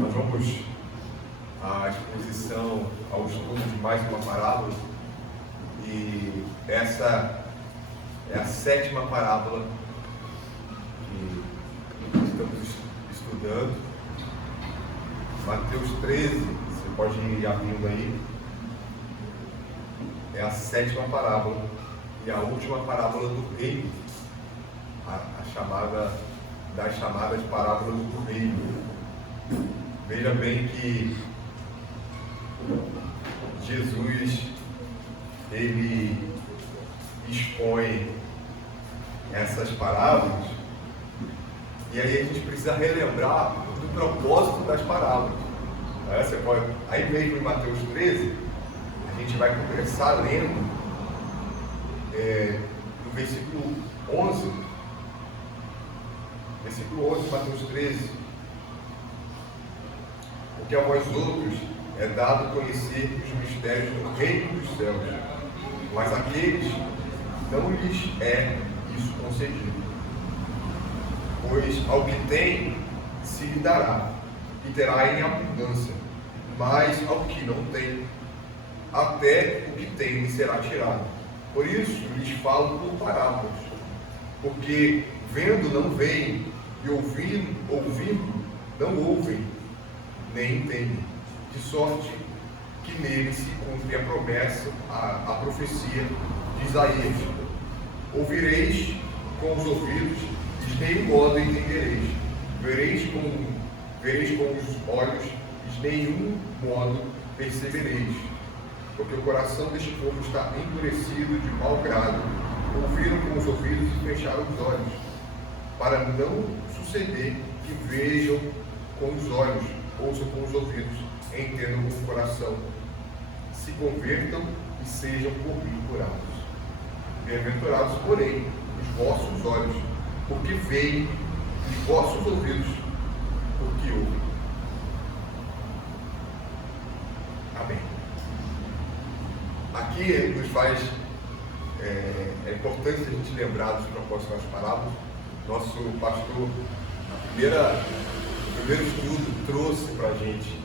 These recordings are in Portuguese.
Nós vamos à exposição, ao estudo de mais uma parábola, e essa é a 7ª parábola que estamos estudando. Mateus 13, você pode ir abrindo aí, é a 7ª parábola e a última parábola do reino, a chamada das chamadas parábolas do reino. Veja bem que Jesus, ele expõe essas parábolas, e aí a gente precisa relembrar do propósito das parábolas. Você pode, aí mesmo em Mateus 13, a gente vai começar lendo no versículo 11, Mateus 13. Porque a vós outros é dado conhecer os mistérios do reino dos céus, mas àqueles não lhes é isso concedido. Pois ao que tem se lhe dará, e terá em abundância, mas ao que não tem, até o que tem lhe será tirado. Por isso lhes falo por parábolas, porque vendo não veem, e ouvindo não ouvem, nem entendem, de sorte que nele se cumpre a promessa, a profecia de Isaías: ouvireis com os ouvidos, e de nenhum modo entendereis, vereis com os olhos, e de nenhum modo percebereis, porque o coração deste povo está endurecido de mau grado, ouviram com os ouvidos e fecharam os olhos, para não suceder que vejam com os olhos, ouçam com os ouvidos, entendam com o coração, se convertam e sejam por mim curados. Bem-aventurados, porém, os vossos olhos, porque veem, e vossos ouvidos, porque ouvem. Amém. Aqui nos faz, é importante a gente lembrar dos propósitos das parábolas. Nosso pastor, no primeiro estudo, trouxe para a gente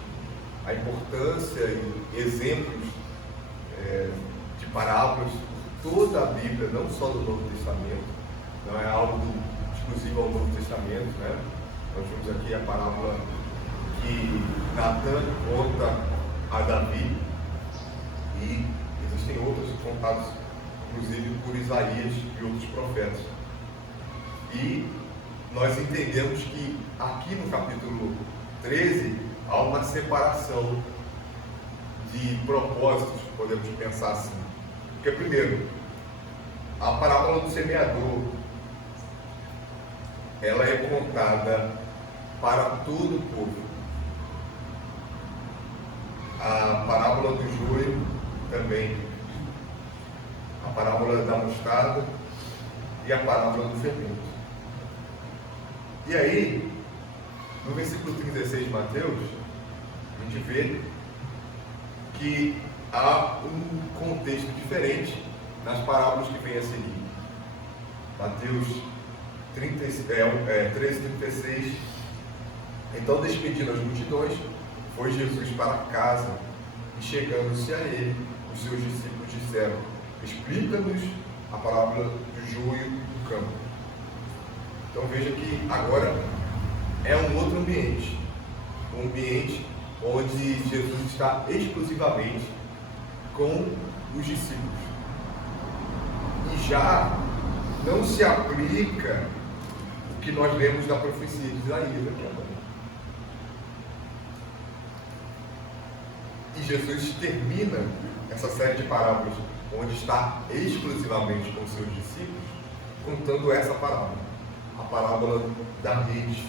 a importância e exemplos de parábolas por toda a Bíblia, não só do Novo Testamento. Não é algo exclusivo ao Novo Testamento, né? Nós vimos aqui a parábola que Natan conta a Davi, e existem outras contadas, inclusive por Isaías e outros profetas. E nós entendemos que aqui no capítulo 13 há uma separação de propósitos, podemos pensar assim. Porque, primeiro, a parábola do semeador, ela é contada para todo o povo. A parábola do joio também, a parábola da mostarda e a parábola do fermento. E aí, no versículo 36 de Mateus, a gente vê que há um contexto diferente nas parábolas que vem a seguir. Mateus 13:36. Então, despedindo as multidões, foi Jesus para casa, e chegando-se a ele, os seus discípulos disseram: explica-nos a parábola do joio do campo. Então veja que agora é um outro ambiente, um ambiente onde Jesus está exclusivamente com os discípulos. E já não se aplica o que nós lemos da profecia de Isaías aqui agora. E Jesus termina essa série de parábolas, onde está exclusivamente com seus discípulos, contando essa parábola, a parábola da rede.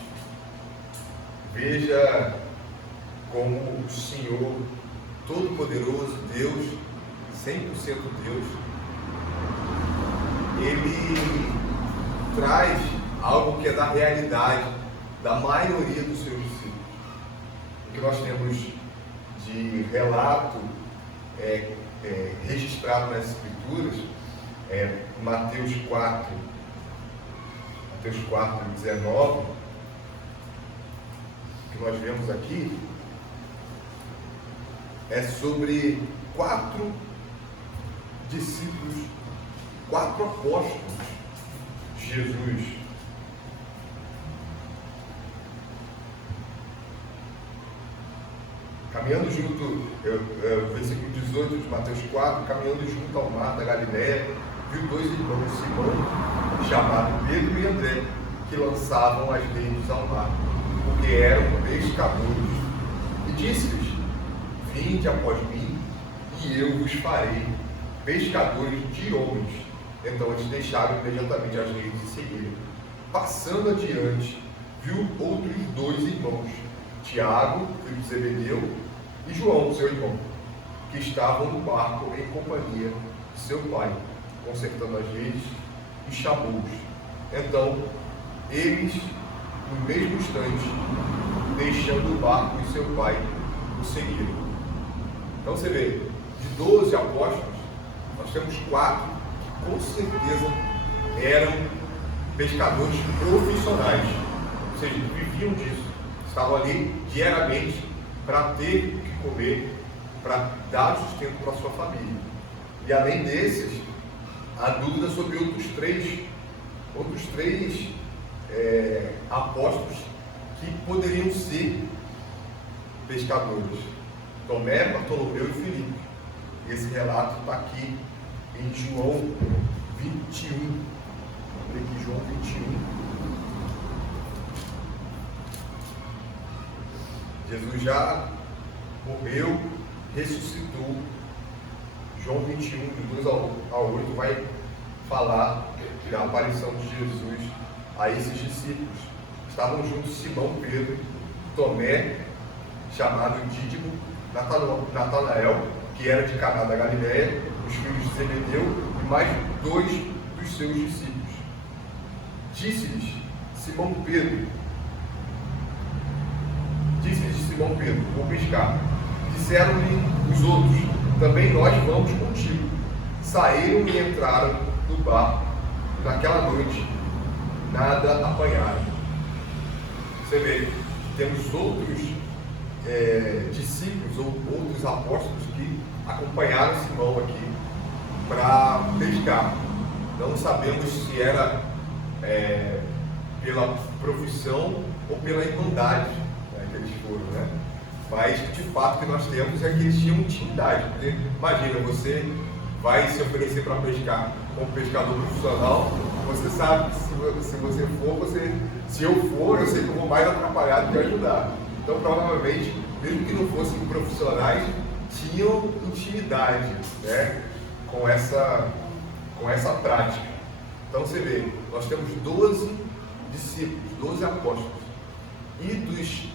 Veja como o Senhor Todo-Poderoso, Deus, 100% Deus, Ele traz algo que é da realidade da maioria dos seus discípulos. O que nós temos de relato registrado nas Escrituras é Mateus 4:19, que nós vemos aqui é sobre 4 discípulos, 4 apóstolos de Jesus. Caminhando junto, versículo 18 de Mateus 4, caminhando junto ao mar da Galileia, viu 2 irmãos, Simão, chamado Pedro e André, que lançavam as redes ao mar, porque eram pescadores. E disse-lhes: vinde após mim, e eu vos farei pescadores de homens. Então eles deixaram imediatamente as redes e seguiram. Passando adiante, viu outros 2 irmãos, Tiago, filho de Zebedeu, e João, seu irmão, que estavam no barco em companhia de seu pai, consertando as redes, e chamou-os. Então, eles, no mesmo instante, deixando o barco e seu pai, o seguiram. Então você vê, de 12 apóstolos, nós temos 4 que com certeza eram pescadores profissionais, ou seja, viviam disso, estavam ali diariamente para ter o que comer, para dar sustento para a sua família. E além desses, há dúvida sobre outros três apóstolos que poderiam ser pescadores: Tomé, Bartolomeu e Filipe. Esse relato está aqui em João 21. Vamos ler aqui João 21. Jesus já morreu, ressuscitou. João 21, de 2 a 8, vai falar da aparição de Jesus a esses discípulos. Estavam juntos Simão Pedro, Tomé, chamado Dídimo, Natanael, que era de Caná da Galileia, os filhos de Zebedeu, e mais 2 dos seus discípulos. Disse-lhes Simão Pedro, vou pescar. Disseram-lhe os outros: também nós vamos contigo. Saíram e entraram no barco. Naquela noite, nada apanharam. Você vê, temos outros discípulos ou outros apóstolos que acompanharam Simão aqui para pescar. Não sabemos se era pela profissão ou pela irmandade que eles foram, né? Mas de fato o que nós temos é que eles tinham intimidade. Porque, imagina, você vai se oferecer para pescar como pescador profissional, você sabe que se você for, se eu for, eu sei que eu vou mais atrapalhar do que ajudar. Então, provavelmente, mesmo que não fossem profissionais, tinham intimidade, né, com essa prática. Então, você vê, nós temos 12 discípulos, 12 apóstolos. E dos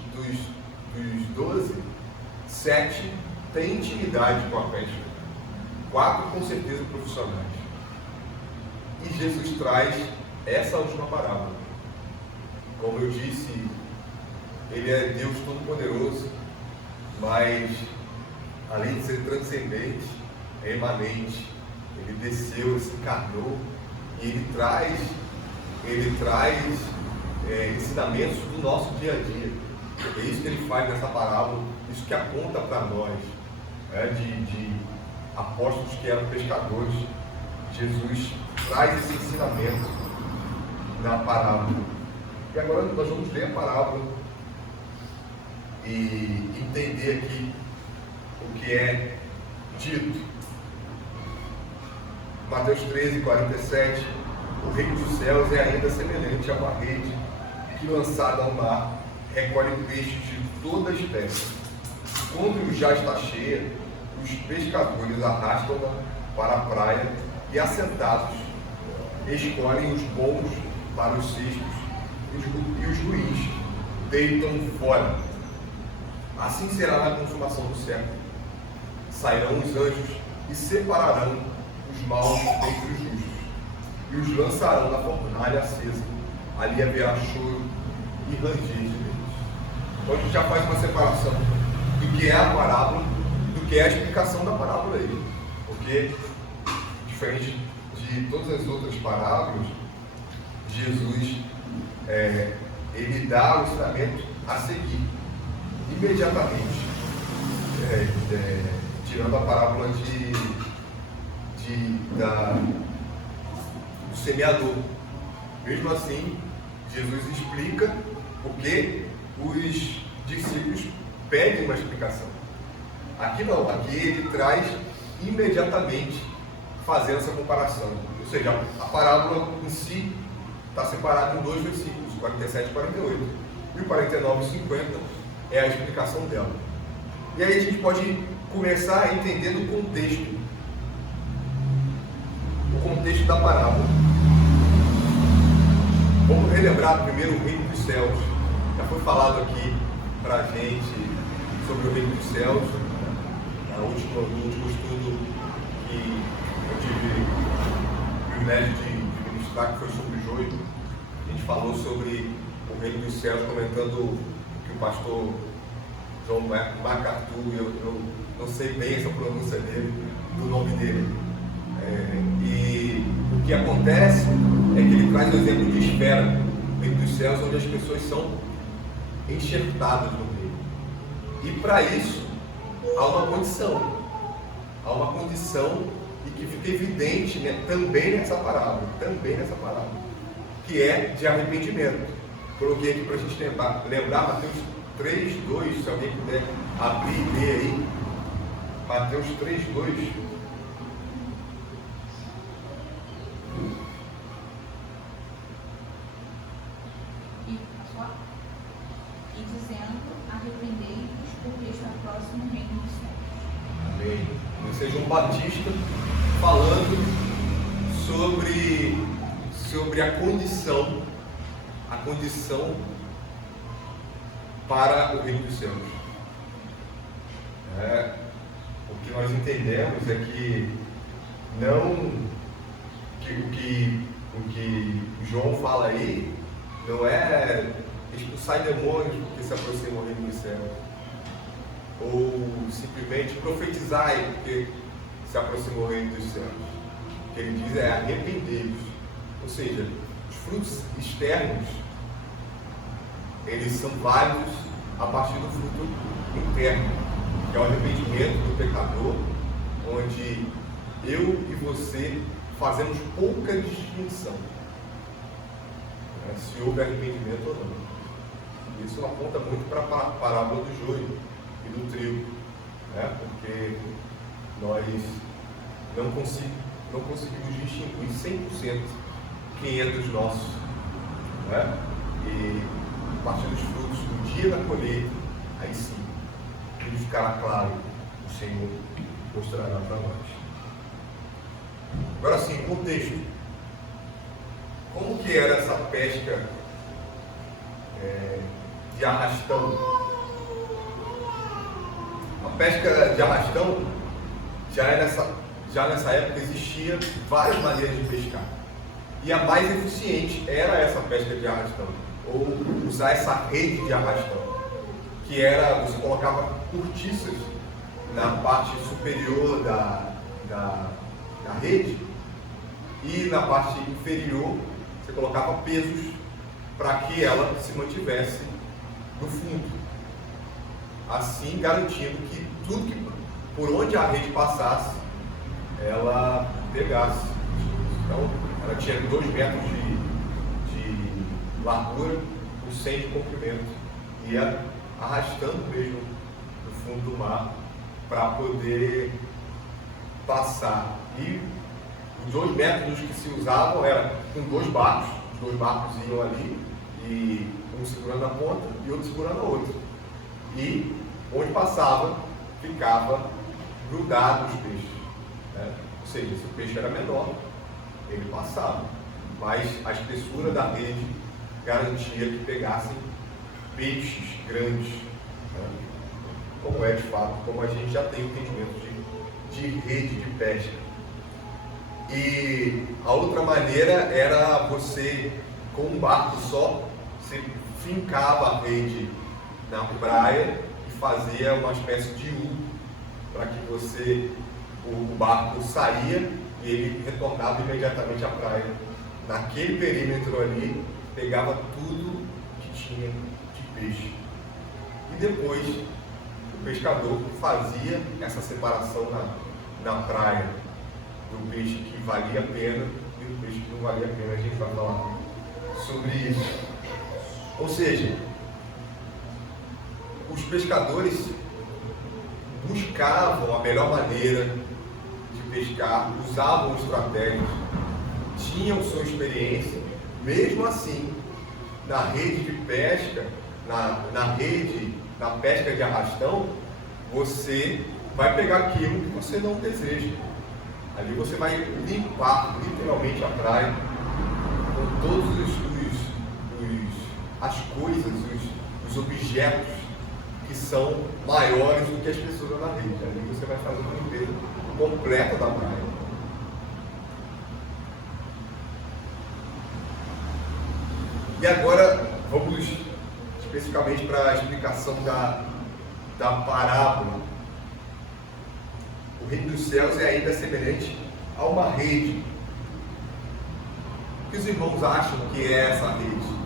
12, 7 têm intimidade com a pesca. 4 com certeza profissionais. E Jesus traz essa última parábola. Como eu disse, Ele é Deus Todo-Poderoso, mas além de ser transcendente, é imanente. Ele desceu, Ele se encarnou e Ele traz ensinamentos do nosso dia a dia. É isso que Ele faz nessa parábola, isso que aponta para nós, né, de apóstolos que eram pescadores. Jesus traz esse ensinamento na parábola. E agora nós vamos ler a parábola e entender aqui o que é dito. Mateus 13, 47. O reino dos céus é ainda semelhante a uma rede que, lançada ao mar, recolhe peixes de toda espécie. Quando já está cheia, os pescadores arrastam-na para a praia e, assentados, escolhem os bons para os cestos e os ruins deitam fora. Assim será na consumação do século. Sairão os anjos e separarão os maus dentre os justos e os lançarão na fornalha acesa. Ali haverá choro e ranger de dentes. Então a gente já faz uma separação do que é a parábola, do que é a explicação da parábola aí. Porque, diferente de todas as outras parábolas, Jesus ele dá o ensinamento a seguir. imediatamente, tirando a parábola do semeador. Mesmo assim, Jesus explica porque os discípulos pedem uma explicação. Aqui não, aqui ele traz imediatamente fazendo essa comparação. Ou seja, a parábola em si está separada em dois versículos, 47 e 48. E o 49 e 50 é a explicação dela. E aí a gente pode começar entendendo o contexto da parábola. Vamos relembrar primeiro o reino dos céus. Já foi falado aqui para a gente sobre o reino dos céus. No último estudo que eu tive o privilégio de ministrar, que foi sobre o joio, a gente falou sobre o reino dos céus, comentando o que o pastor John MacArthur, eu não sei bem essa pronúncia dele, do nome dele. E o que acontece é que ele traz o exemplo de esfera, o reino dos céus, onde as pessoas são enxertadas no reino. E para isso, há uma condição e que fica evidente, né, também nessa parábola, que é de arrependimento. Coloquei aqui para a gente lembrar Mateus 3:2, se alguém puder abrir e ler aí, Mateus 3:2. E dizendo, arrependei-vos, porque está próximo o reino dos céus. Amém. Esse é João Batista falando sobre a condição para o reino dos céus. O que nós entendemos é que o que João fala aí não é expulsar demônios porque se aproxima o reino dos céus, ou simplesmente profetizai porque se aproximou o reino dos céus. O que ele diz é arrependei-vos. Ou seja, os frutos externos, eles são válidos a partir do fruto interno, que é o arrependimento do pecador, onde eu e você fazemos pouca distinção, se houve arrependimento ou não. Isso aponta muito para a parábola do joio e do trigo, porque nós não conseguimos distinguir 100% quem é dos nossos, e a partir dos frutos, no dia da colheita, aí sim, tudo ficará claro, o Senhor mostrará para nós. Agora sim, contexto. Como que era essa pesca de arrastão? A pesca de arrastão, já nessa época existia várias maneiras de pescar. E a mais eficiente era essa pesca de arrastão, ou usar essa rede de arrastão, que era, você colocava cortiças na parte superior da rede, e na parte inferior você colocava pesos para que ela se mantivesse no fundo, assim garantindo que tudo que por onde a rede passasse ela pegasse. Então ela tinha 2 metros de largura por 100 de comprimento, ia arrastando mesmo no fundo do mar para poder passar. E os 2 métodos que se usavam eram com 2 barcos, os 2 barcos iam ali, e um segurando a ponta e outro segurando a outra. E onde passava, ficava grudado os peixes. Ou seja, se o peixe era menor, ele passava, mas a espessura da rede garantia que pegassem peixes grandes, como é de fato, como a gente já tem entendimento de rede de pesca. E a outra maneira era você, com um barco só, você fincava a rede na praia e fazia uma espécie de U, para que o barco saía e ele retornava imediatamente à praia. Naquele perímetro ali, pegava tudo que tinha de peixe. E depois o pescador fazia essa separação na praia do peixe que valia a pena e do peixe que não valia a pena. A gente vai falar sobre isso. Ou seja, os pescadores buscavam a melhor maneira de pescar, usavam estratégias, tinham sua experiência. Mesmo assim, na rede de pesca, na pesca de arrastão, você vai pegar aquilo que você não deseja. Ali você vai limpar literalmente a praia com todos as coisas, os objetos que são maiores do que as pessoas na rede. Ali você vai fazer uma limpeza completa da praia. E agora vamos especificamente para a explicação da parábola. O reino dos céus é ainda semelhante a uma rede. O que os irmãos acham que é essa rede?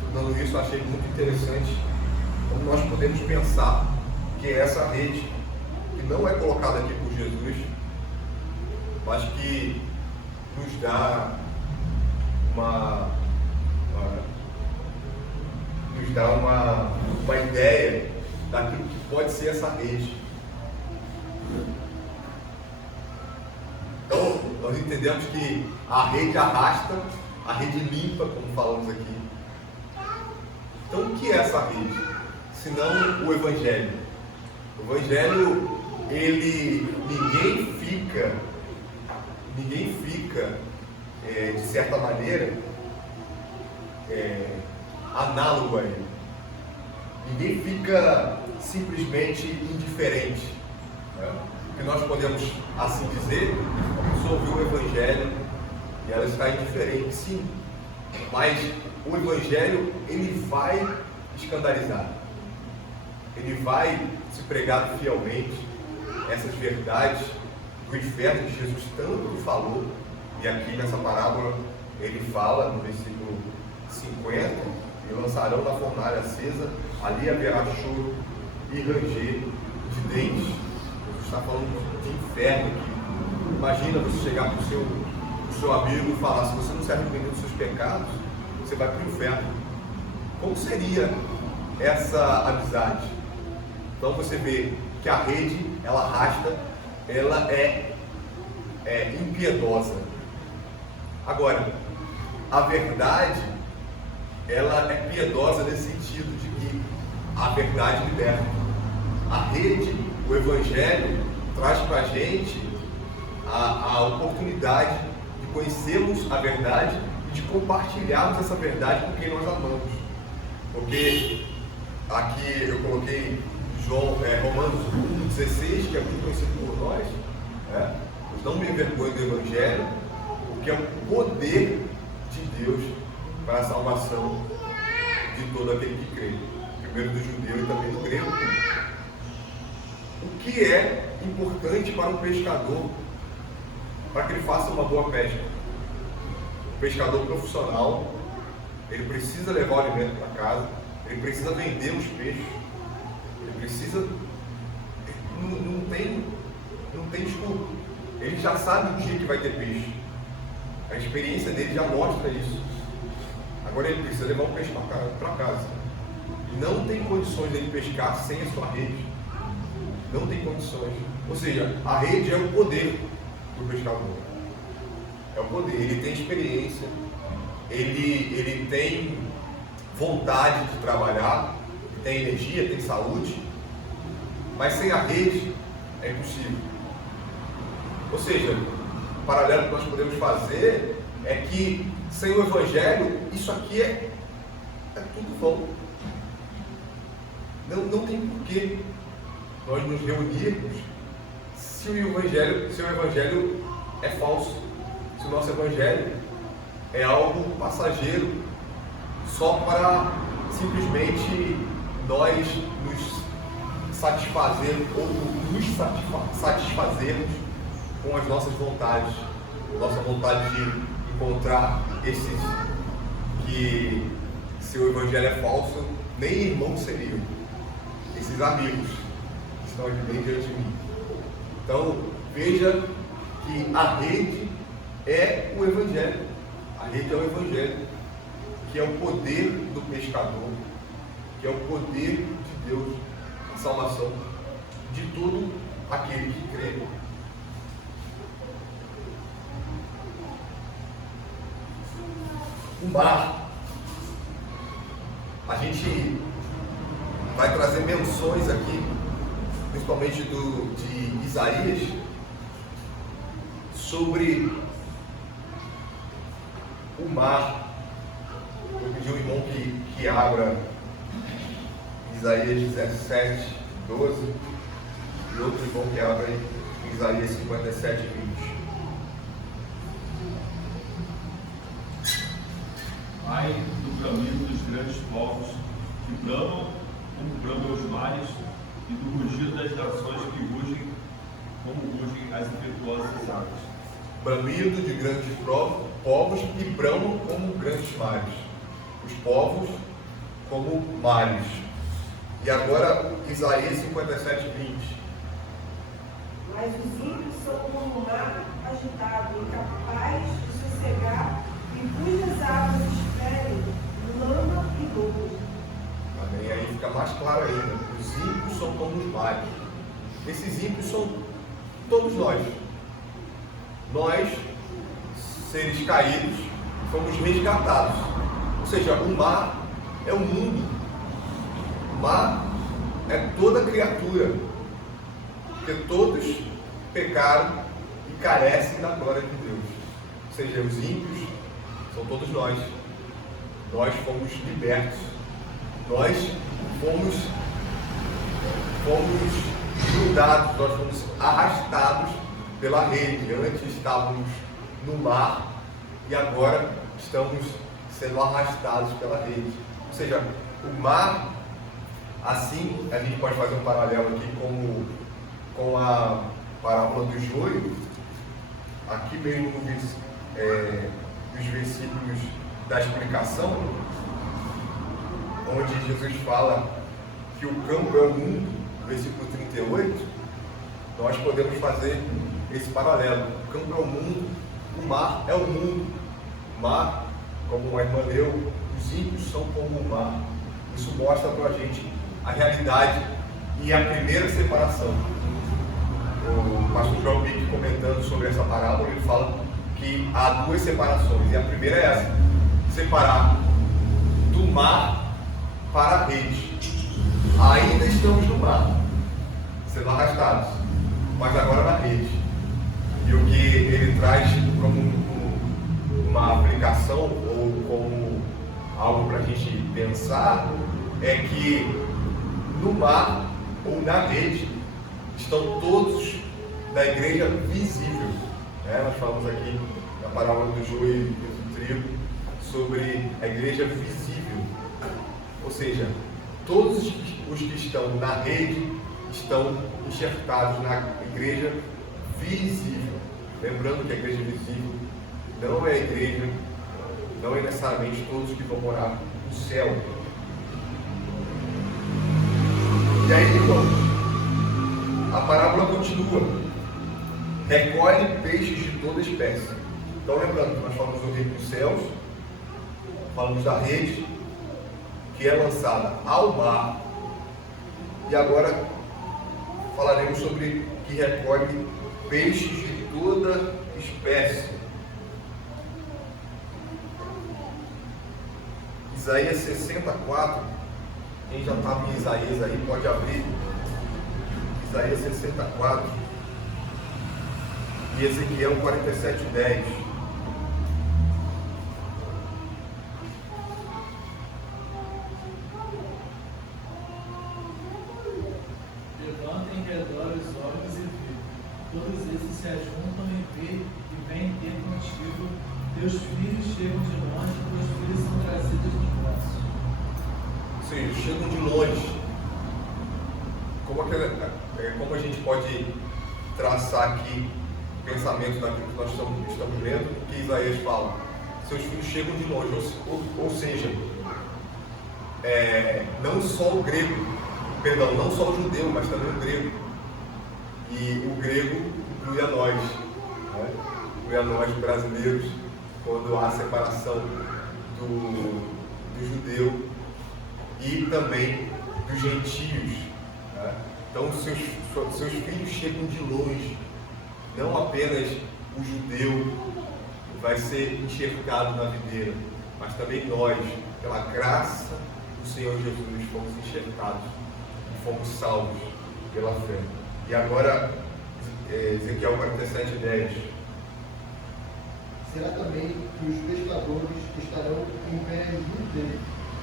Estudando isso, eu achei muito interessante como nós podemos pensar que é essa rede, que não é colocada aqui por Jesus, mas que nos dá uma ideia daquilo que pode ser essa rede. Então, nós entendemos que a rede arrasta, a rede limpa, como falamos aqui. Então, o que é essa rede? Senão o Evangelho. O Evangelho, ninguém fica, de certa maneira, análogo a ele. Ninguém fica simplesmente indiferente. Né? O que nós podemos assim dizer, a pessoa ouviu o Evangelho e ela está indiferente, sim. Mas o Evangelho, ele vai escandalizar. Ele vai se pregar fielmente essas verdades do inferno que Jesus tanto falou. E aqui nessa parábola ele fala no versículo 50: e lançarão na fornalha acesa, ali haverá choro e ranger de dentes. Jesus está falando de inferno aqui. Imagina você chegar para o seu amigo e falar: se você não se arrepender dos seus pecados, você vai para o inferno. Como seria essa amizade? Então você vê que a rede, ela arrasta, ela é impiedosa. Agora, a verdade, ela é piedosa nesse sentido de que a verdade liberta. A rede, o Evangelho, traz para a gente a oportunidade de conhecermos a verdade e de compartilharmos essa verdade com quem nós amamos. Porque aqui eu coloquei Romanos 1,16, que é muito conhecido por nós. Pois não me envergonho do Evangelho, porque é o poder de Deus para a salvação de todo aquele que crê. Primeiro do judeu e também do grego. O que é importante para um pescador, para que ele faça uma boa pesca? O pescador profissional, ele precisa levar o alimento para casa, ele precisa vender os peixes, ele precisa... Não tem desculpa. Ele já sabe o dia que vai ter peixe. A experiência dele já mostra isso. Agora ele precisa levar o peixe para casa. E não tem condições dele pescar sem a sua rede. Não tem condições. Ou seja, a rede é o poder do pescador. É o poder. Ele tem experiência, ele tem vontade de trabalhar, tem energia, tem saúde, mas sem a rede é impossível. Ou seja, o paralelo que nós podemos fazer é que sem o Evangelho, isso aqui é tudo vão. Não tem porquê nós nos reunirmos se o Evangelho é falso, se o nosso Evangelho é algo passageiro, só para simplesmente nós nos satisfazer ou nos satisfazermos com as nossas vontades, nossa vontade de encontrar que se o evangelho é falso, nem irmãos seriam. Esses amigos que estão aqui bem diante de mim. Então, veja que a rede é o evangelho. A rede é o evangelho, que é o poder do pescador, que é o poder de Deus, a salvação de todo aquele que crê. O mar, a gente vai trazer menções aqui, principalmente de Isaías, sobre o mar. Vou pedir ao irmão que abra Isaías 17, 12, e outro irmão que abra Isaías 57, 20. Ai do caminho dos grandes povos que bramam como bramam os mares, e do rugido das nações que rugem como rugem as impetuosas águas. Bramido de grandes povos que bramam como grandes mares. Os povos como mares. E agora Isaías 57, 20. Mas os ímpios são como um mar agitado, incapaz de sossegar, e cujas águas esperem lama e lodo. Amém? Aí fica mais claro ainda. Os ímpios são como os mares. Esses ímpios são todos nós. Nós, seres caídos, fomos resgatados. Ou seja, o mar é o mundo. O mar é toda criatura. Porque todos pecaram e carecem da glória de Deus. Ou seja, os ímpios são todos nós. Nós fomos libertos. Nós fomos grudados, nós fomos arrastados pela rede. Antes estávamos no mar e agora estamos sendo arrastados pela rede. Ou seja, o mar, assim, a gente pode fazer um paralelo aqui com a parábola do joio, aqui mesmo nos versículos da explicação, onde Jesus fala que o campo é o mundo, versículo 38, nós podemos fazer esse paralelo. O campo é o mundo, o mar é o mundo. O mar, como a irmã leu, os ímpios são como o mar. Isso mostra para a gente a realidade e a primeira separação. O pastor João Pique, comentando sobre essa parábola, ele fala que há duas separações, e a primeira é essa: separar do mar para a rede. Ainda estamos no mar, sendo arrastados, mas agora na rede. E o que ele traz como uma aplicação ou como algo para a gente pensar é que no mar ou na rede estão todos da igreja visível. Nós falamos aqui na parábola do joio e do trigo sobre a igreja visível. Ou seja, todos os que estão na rede estão enxertados na igreja visível. Lembrando que a igreja visível não é a igreja, não é necessariamente todos que vão morar no céu. E aí, irmãos, a parábola continua. Recolhe peixes de toda espécie. Então, lembrando que nós falamos do reino dos céus, falamos da rede, que é lançada ao mar, e agora falaremos sobre que recolhe peixes de toda espécie. Isaías 64, quem já estava em Isaías aí pode abrir. Isaías 64 e Ezequiel 47, 10. Levantem em redor os olhos e vê. Todos esses se ajuntam e vê e vêm ter contigo. Teus filhos chegam de longe, teus filhos são trazidos nos braços. Ou seja, chegam de longe. Como a gente pode traçar aqui o pensamento daquilo que nós estamos lendo, que Isaías fala? seus filhos chegam de longe, ou seja, não só o grego, perdão, não só o judeu, mas também o grego. E o grego inclui a nós, né? Inclui a nós brasileiros, quando há separação do judeu e também dos gentios, né? Então seus filhos chegam de longe, não apenas o judeu vai ser enxergado na videira, mas também nós, pela graça do Senhor Jesus, fomos enxertados e fomos salvos pela fé. E agora, Ezequiel 47:10. Será também que os pescadores estarão em pé junto dele,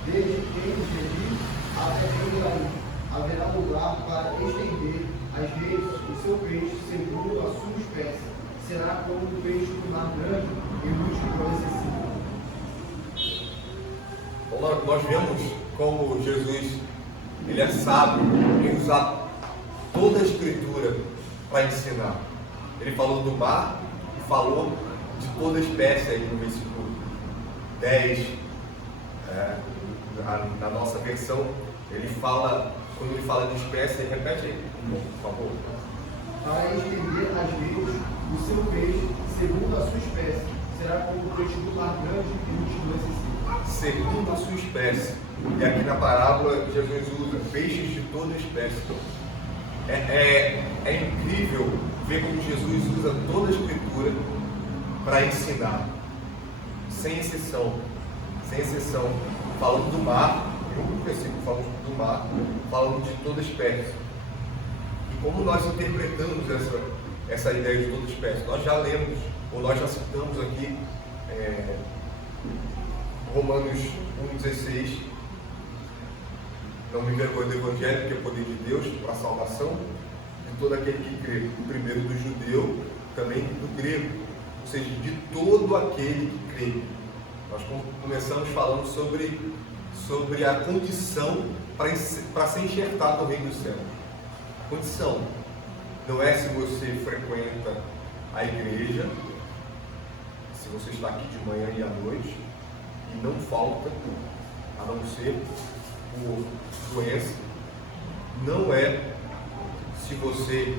desde Engerim até Englaim. Haverá lugar para estender as redes, o seu peixe, segundo a sua espécie. Será como o peixe do mar grande e múltiplo excessivo. Então, nós vemos como Jesus, ele é sábio em usar toda a Escritura para ensinar. Ele falou do mar e falou de toda a espécie aí no versículo 10. Na nossa versão, ele fala, quando ele fala de espécie, repete aí, por favor. Para estender as redes, o seu peixe, segundo a sua espécie. Será como o peixe do mar grande e múltiplo excessivo. Segundo a sua espécie. E aqui na parábola, Jesus usa peixes de toda espécie. É incrível ver como Jesus usa toda a Escritura para ensinar, sem exceção, falando do mar, em um versículo falando do mar, falando de toda espécie. E como nós interpretamos essa ideia de toda espécie? Nós já lemos, ou nós já citamos aqui, Romanos 1,16, não me envergonhe do Evangelho, que é o poder de Deus para a salvação de todo aquele que crê, primeiro do judeu, também do grego, ou seja, de todo aquele que crê. Nós começamos falando sobre a condição para ser enxertado no reino dos céus. Condição não é se você frequenta a igreja, se você está aqui de manhã e à noite, e não falta, a não ser por doença, não é se você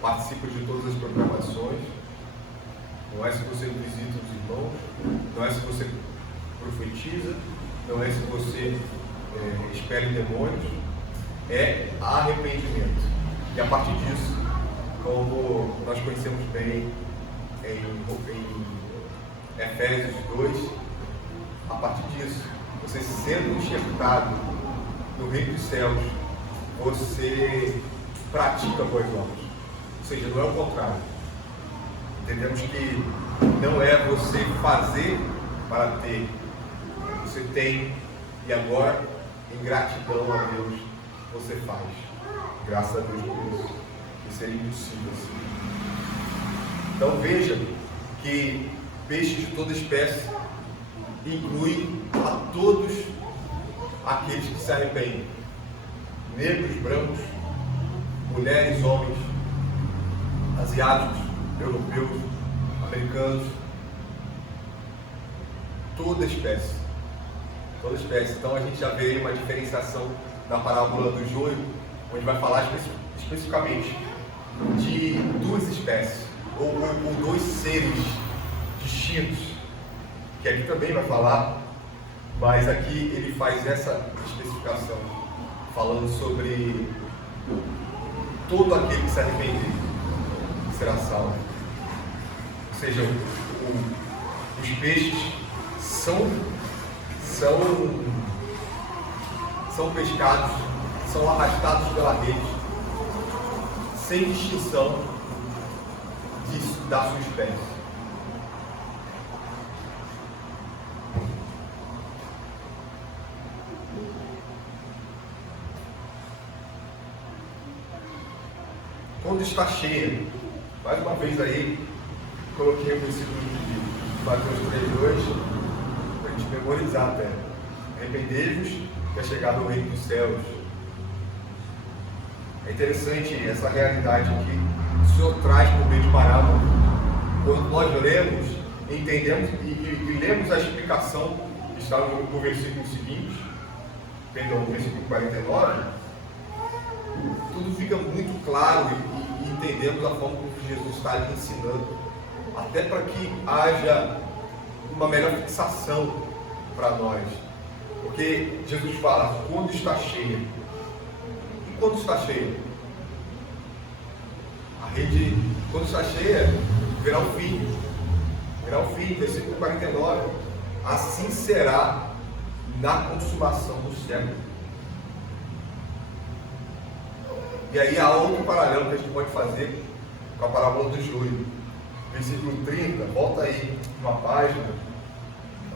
participa de todas as programações, não é se você visita os irmãos, não é se você profetiza, não é se você expele demônios, é arrependimento. E a partir disso, como nós conhecemos bem em Efésios 2, a partir disso, você sendo enxertado no reino dos céus, você pratica boas obras. Ou seja, não é o contrário. Entendemos que não é você fazer para ter. Você tem, e agora, em gratidão a Deus, você faz. Graças a Deus por isso. Isso seria impossível assim. Então veja que peixes de toda espécie inclui a todos aqueles que se arrependem. Negros, brancos, mulheres, homens, asiáticos, europeus, americanos, toda espécie. Toda espécie. Então a gente já vê uma diferenciação na parábola do joio, onde vai falar especificamente de duas espécies, ou dois seres distintos, que aqui também vai falar, mas aqui ele faz essa especificação, falando sobre todo aquele que se arrepender será salvo. Ou seja, os peixes são pescados, são arrastados pela rede, sem distinção da sua espécie. Quando está cheia, mais uma vez aí, coloquei o versículo de Mateus 3:2, para a gente memorizar até. Arrependei-vos, que é chegado ao reino dos céus. É interessante essa realidade que o Senhor traz por meio de parábola. Quando nós lemos, entendemos e lemos a explicação que está no versículo seguinte, perdão, no versículo 49, tudo fica muito claro e entendemos a forma como Jesus está ali ensinando, até para que haja uma melhor fixação para nós. Porque Jesus fala, quando está cheia. E quando está cheia? A rede, quando está cheia, verá o fim. Verá o fim, versículo 49. Assim será na consumação do século. E aí há outro paralelo que a gente pode fazer com a parábola do joio. Versículo 30, volta aí uma página.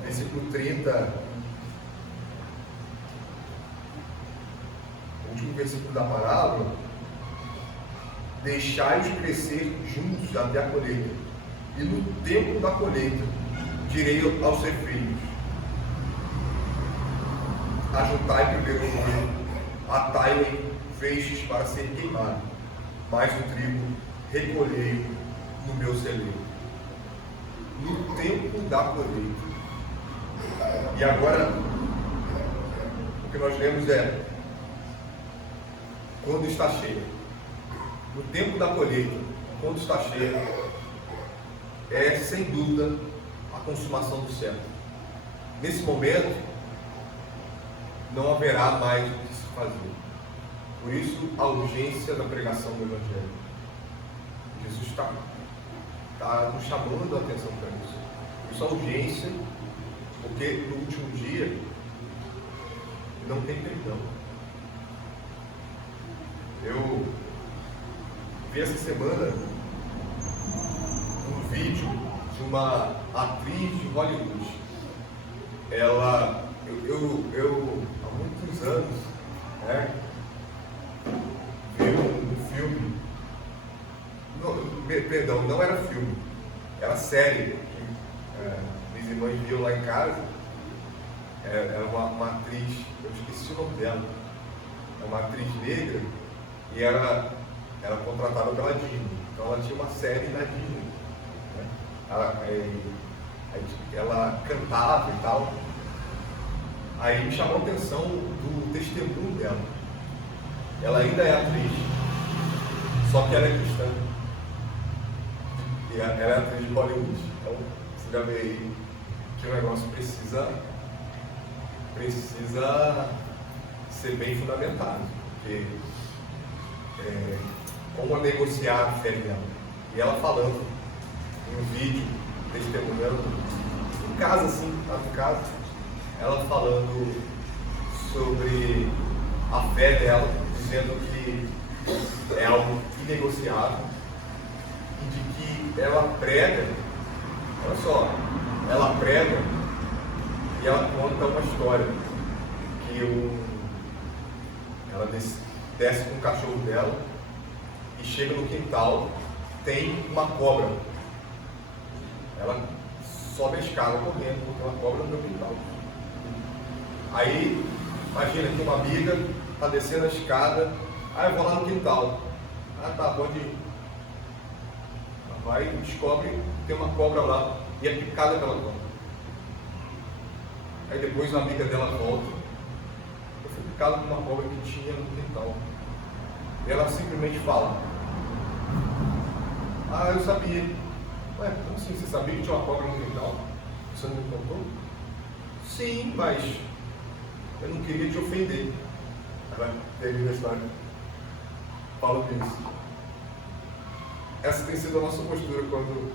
Versículo 30. O último versículo da parábola. Deixai-os crescer juntos até a colheita. E no tempo da colheita, direi aos ceifeiros: ajuntai primeiro o joio, atai-o em feixes para ser queimado, mas o trigo recolhei no meu celeiro. No tempo da colheita. E agora, o que nós lemos é quando está cheia. No tempo da colheita, quando está cheia, é sem dúvida a consumação do século. Nesse momento, não haverá mais o que se fazer. Por isso, a urgência da pregação do Evangelho. Jesus está nos chamando a atenção para isso. Por isso, a urgência, porque no último dia não tem perdão. Eu vi essa semana um vídeo de uma atriz de Hollywood. Ela, eu há muitos anos, vi um filme, perdão, não era filme, era série, que minhas irmãs viam lá em casa. Era uma atriz, eu esqueci o nome dela, é uma atriz negra, e era contratada pela Disney. Então ela tinha uma série na Disney, né? Ela cantava e tal. Aí me chamou a atenção do testemunho dela. Ela ainda é atriz, só que ela é cristã. E ela é atriz de Hollywood. Então você já vê aí que o negócio precisa ser bem fundamentado. Porque como negociar a fé dela. E ela falando em um vídeo, testemunhando, em casa assim, lá em casa, ela falando sobre a fé dela, dizendo que é algo inegociável e de que ela prega, olha só, ela prega e ela conta uma história que ela desce com o cachorro dela e chega no quintal, tem uma cobra. Ela sobe a escada correndo, porque tem uma cobra no meu quintal. Aí, imagina que uma amiga está descendo a escada, eu vou lá no quintal. Tá, pode ir. Ela vai e descobre que tem uma cobra lá e é picada pela cobra. Aí depois a amiga dela volta. Eu fui picado por uma cobra que tinha no quintal. E ela simplesmente fala: eu sabia. Ué, como assim? Você sabia que tinha uma cobra no quintal? Você não me contou? Sim, mas eu não queria te ofender. Ela termina a história. Fala disso. Essa tem sido a nossa postura quando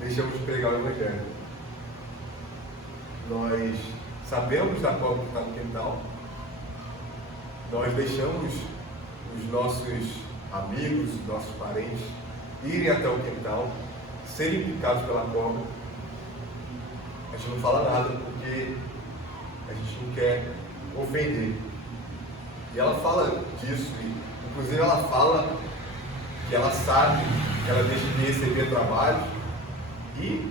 deixamos de pregar o Evangelho. Nós sabemos da cobra que está no quintal. Nós deixamos os nossos amigos, os nossos parentes irem até o quintal, serem picados pela cobra. A gente não fala nada porque a gente não quer ofender. E ela fala disso, inclusive ela fala que ela sabe que ela deixa de receber trabalhos e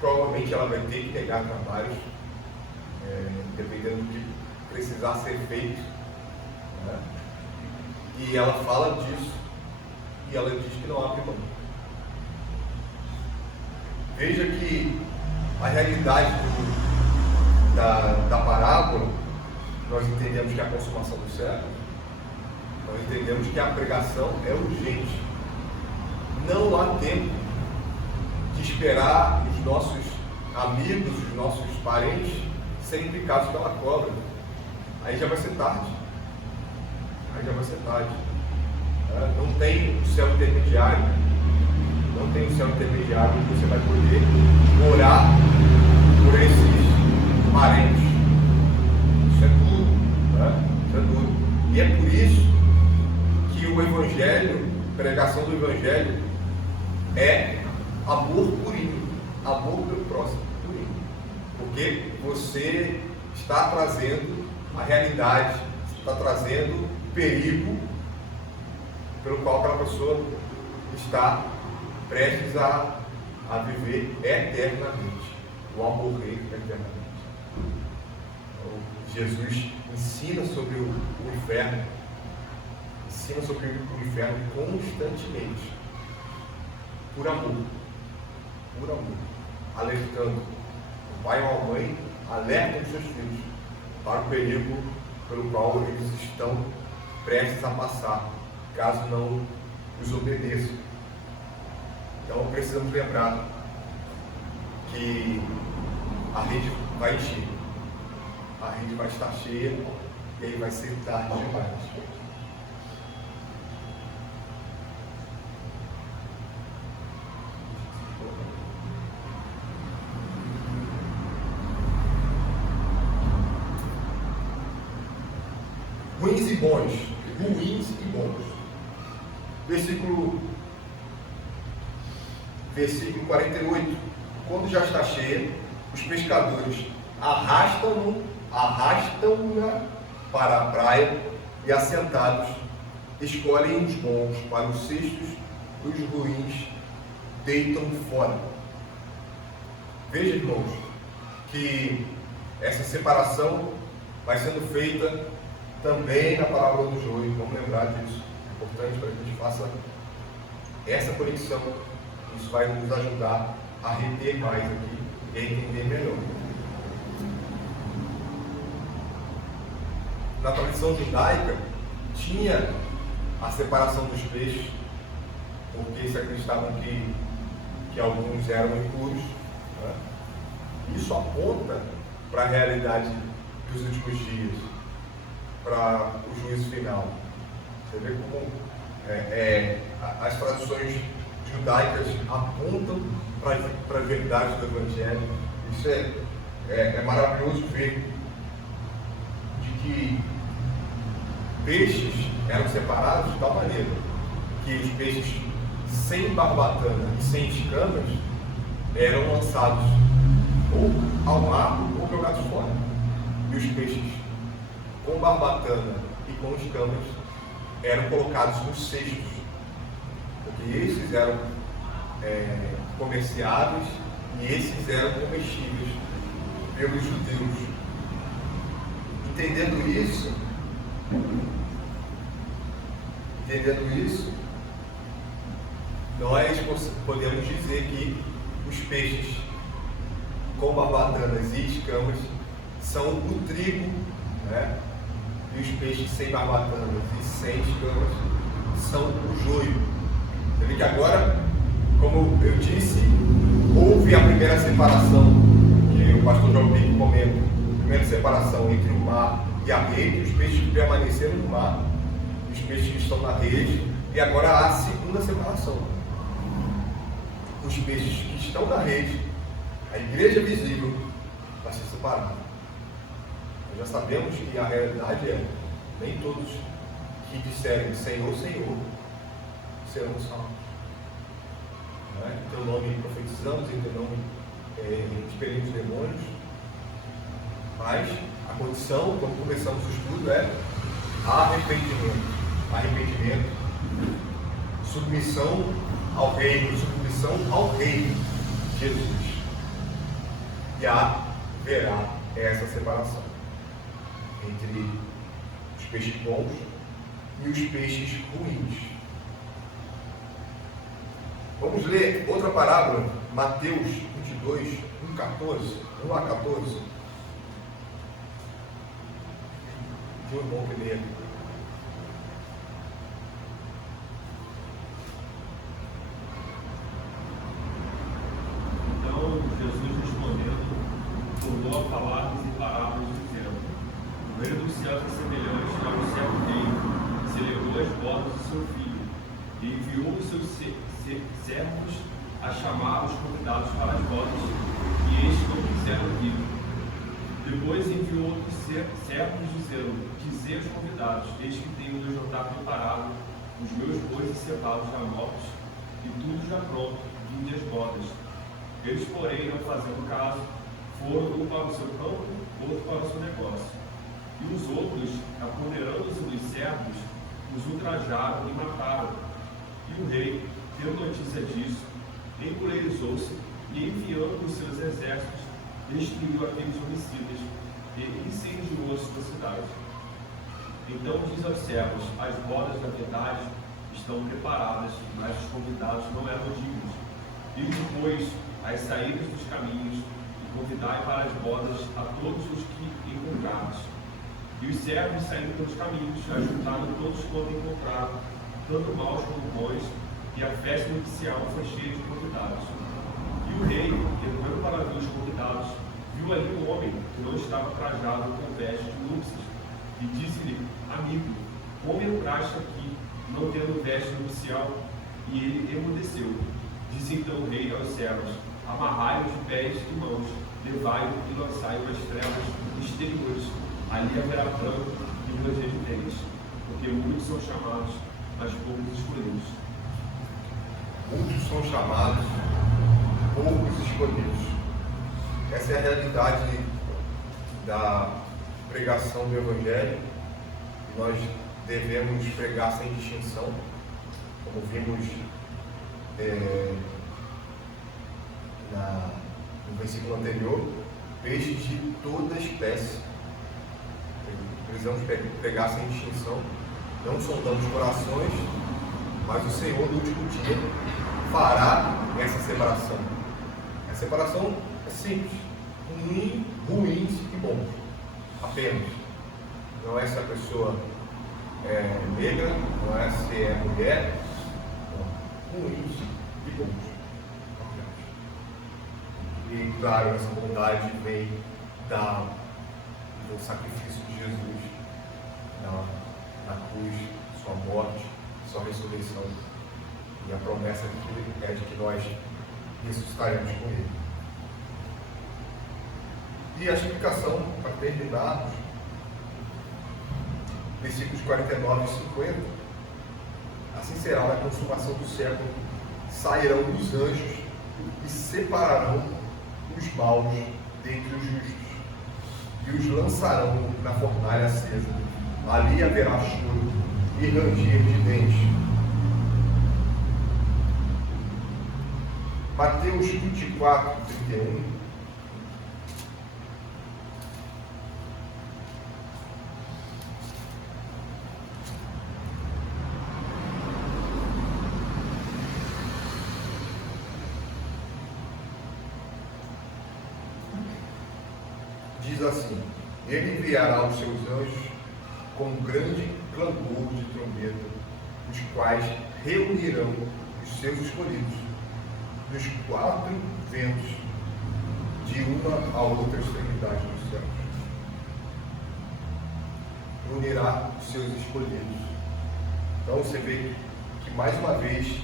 provavelmente ela vai ter que negar trabalhos, dependendo do que precisar ser feito, né? E ela fala disso e ela diz que não abre mão. Veja que a realidade da parábola, nós entendemos que é a consumação do século, nós entendemos que a pregação é urgente. Não há tempo de esperar os nossos amigos, os nossos parentes serem picados pela cobra. Aí já vai ser tarde. Não tem o céu intermediário. Não tem o céu intermediário onde você vai poder orar por esses parentes. Isso é duro, né? Isso é duro. E é por isso que o Evangelho, a pregação do Evangelho, é amor purinho, amor pelo próximo, purinho. Porque você está trazendo a realidade, está trazendo o perigo pelo qual aquela pessoa está prestes a viver eternamente, ou a morrer eternamente. Então, Jesus ensina sobre o inferno, constantemente, por amor, alertando. O pai ou a mãe alertam os seus filhos para o perigo pelo qual eles estão prestes a passar, caso não os obedeçam. Então precisamos lembrar que a rede vai encher, a rede vai estar cheia e aí vai ser tarde demais. Ruins e bons. Versículo 48. Quando já está cheia, os pescadores arrastam-na para a praia e, assentados, escolhem os bons para os cestos e os ruins deitam fora. Veja, irmãos, que essa separação vai sendo feita também na parábola do joio. Vamos lembrar disso. É importante para que a gente faça essa conexão. Isso vai nos ajudar a reter mais aqui e a entender melhor. Na tradição judaica, tinha a separação dos peixes, porque se acreditavam que alguns eram impuros. Né? Isso aponta para a realidade dos últimos dias, para o juízo final. Você vê como as tradições judaicas apontam para a verdade do Evangelho. Isso é maravilhoso ver de que peixes eram separados de tal maneira que os peixes sem barbatana e sem escamas eram lançados ou ao mar ou jogados fora. E os peixes com barbatana e com escamas eram colocados nos cestos, porque esses eram comerciáveis e esses eram comestíveis pelos judeus. Entendendo isso, nós podemos dizer que os peixes com barbatanas e escamas são o trigo, né? E os peixes sem barbatanas e sem escamas são o joio. Você vê que agora, como eu disse, houve a primeira separação, que o pastor João Pico comenta, a primeira separação entre o mar e a rede, os peixes que permaneceram no mar, os peixes que estão na rede, e agora há a segunda separação. Os peixes que estão na rede, a igreja visível, vai ser separada. Nós já sabemos que a realidade é, nem todos que disserem Senhor, Senhor, serão salvos. Em teu nome profetizamos, em teu nome expelimos demônios, mas a condição, como começamos o estudo, é arrependimento, submissão ao reino de Jesus. E haverá essa separação entre os peixes bons e os peixes ruins. Vamos ler outra parábola, Mateus 22, 1 14. Vamos lá, 14. De um bom primeiro. Então Jesus respondendo, tornou a palavras e parábolas dizendo: o reino dos céus é semelhante a um certo rei, que celebrou as bodas de seu filho, e enviou os seus servos a chamar os convidados para as bodas, e estes não quiseram vir. Depois enviou outros servos dizendo: dizei aos convidados, eis que tenho o meu jantar preparado, os meus bois e cevados já mortos, e tudo já pronto, vinde as bodas. Eles, porém, não fazendo caso, foram um para o seu campo, outro para o seu negócio. E os outros, apoderando-se dos servos, os ultrajaram e mataram. E o rei, tendo notícia disso, encolerizou-se e, enviando os seus exércitos, destruiu aqueles homicidas e incendiou a sua cidade. Então diz aos servos: as bodas da verdade estão preparadas, mas os convidados não eram dignos. E depois as saídas dos caminhos, e convidai para as bodas a todos os que encontrares. E os servos, saindo pelos caminhos, ajuntaram todos quanto encontraram, tanto maus como bons, e a festa nupcial foi cheia de convidados. E o rei, entrando para ver os convidados, viu ali um homem que não estava trajado com vestes de núpcias, e disse-lhe: amigo, como entraste aqui, não tendo veste nupcial? E ele emudeceu. Disse então o rei aos servos: amarrai-o de pés e mãos, levai-o e lançai-o às trevas exteriores. Ali haverá pranto e ranger de dentes, porque muitos são chamados, mas poucos escolhidos. Muitos são chamados, poucos escolhidos. Essa é a realidade da pregação do Evangelho. Nós devemos pregar sem distinção, como vimos no versículo anterior, peixes de toda espécie. Precisamos pregar sem distinção. Não sondamos corações, mas o Senhor no último dia fará essa separação. A separação é simples: ruins e bons, apenas. Não é se a pessoa é negra, não é se é mulher, não. Ruins e bons, apenas. E claro, essa bondade vem do sacrifício de Jesus na cruz, sua morte, sua ressurreição, e a promessa é de que nós ressuscitaremos com ele. E a explicação, para terminarmos, versículos 49 e 50: assim será na consumação do século, sairão os anjos e separarão os maus dentre os justos, e os lançarão na fornalha acesa. Ali haverá choro e ranger de dentes. Mateus 24, 31. Diz assim: ele enviará os seus anjos com um grande clangor de trombeta, os quais reunirão os seus escolhidos dos 4 ventos, de uma a outra extremidade dos céus. Reunirá os seus escolhidos. Então você vê que mais uma vez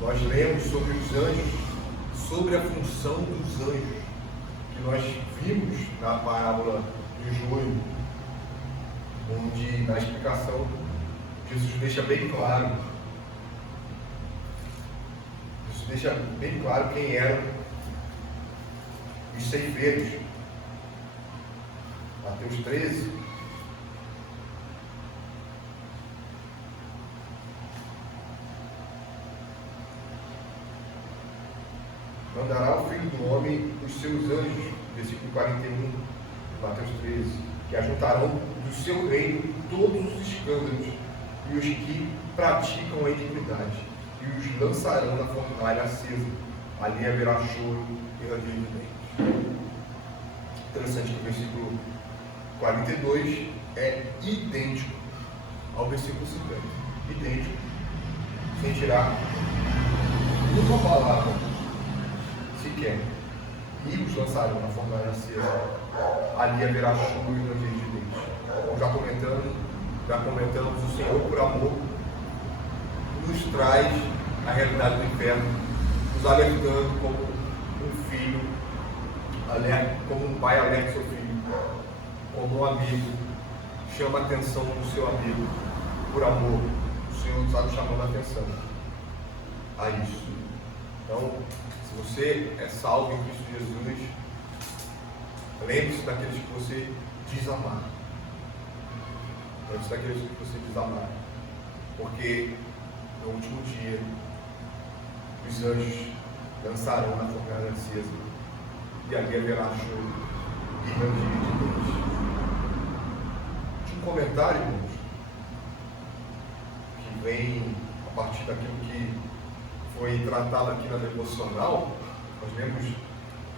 nós lemos sobre os anjos, sobre a função dos anjos, que nós vimos na parábola do joio, onde na explicação Jesus deixa bem claro quem eram os ceifeiros. Mateus 13. Mandará o Filho do Homem os seus anjos, versículo 41, Mateus 13, que ajuntarão do seu reino todos os escândalos e os que praticam a iniquidade, e os lançarão na fornalha acesa. Ali haverá choro e ranger de dentes. Interessante que o versículo 42 é idêntico ao versículo 50. Idêntico, sem tirar uma palavra sequer. E os lançarão na fornalha acesa. Ali haverá chumbo e ranger de dentes. Como já comentamos, o Senhor, por amor, nos traz a realidade do inferno, nos alertando como um filho, como um pai alerta seu filho, como um amigo, chama a atenção do seu amigo, por amor. O Senhor está nos chamando a atenção a isso. Então, se você é salvo em Cristo Jesus, lembre-se daqueles que você diz amar. Lembre-se daqueles que você diz amar. Porque no último dia, os anjos dançarão na fornalha acesa, e ali haverá choro e ranger de dentes. Um comentário, irmãos, que vem a partir daquilo que foi tratado aqui na devocional. Nós lemos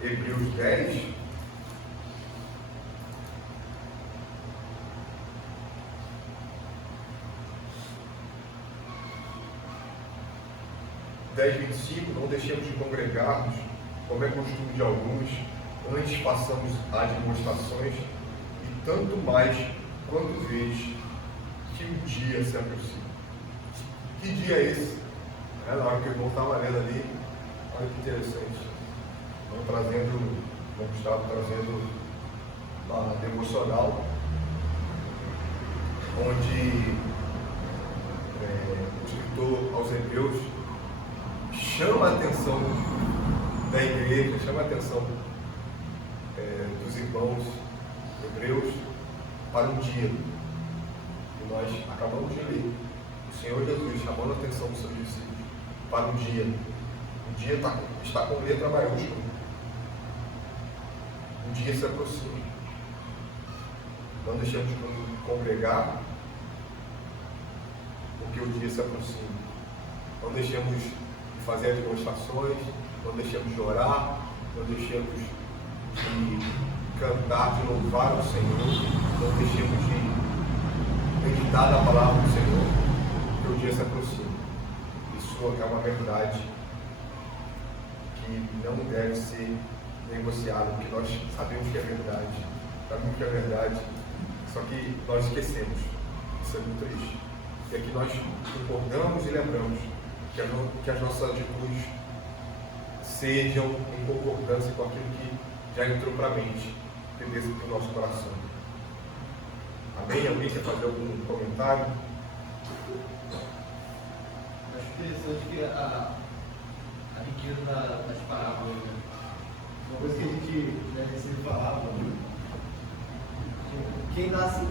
Hebreus 10. Dez, 25, não deixemos de congregar-nos, como é costume de alguns, antes façamos admoestações, e tanto mais quando vês que o dia se aproxima. Que dia é esse? Na hora que o irmão estava lendo ali, olha que interessante. Vamos estar trazendo uma devocional, onde o escritor aos Hebreus chama a atenção da igreja, chama a atenção dos irmãos hebreus para um dia. E nós acabamos de ler o Senhor Jesus chamando a atenção dos seus discípulos para um dia. O dia está com letra maiúscula. O dia se aproxima. Não deixemos de congregar, porque o dia se aproxima. Não deixemos de fazer as demonstrações, não deixemos de orar, não deixemos de cantar, de louvar o Senhor, não deixemos de meditar na palavra do Senhor, porque o dia se aproxima. Isso é uma verdade que não deve ser negociada, porque nós sabemos que é verdade, só que nós esquecemos. Isso é muito triste. E aqui nós concordamos e lembramos que as nossas atitudes sejam em concordância com aquilo que já entrou para a mente, dentro do nosso coração. Amém? Alguém quer fazer algum comentário? Acho interessante que a riqueza das parábolas, né? Uma coisa que a gente sempre falava, quem nasce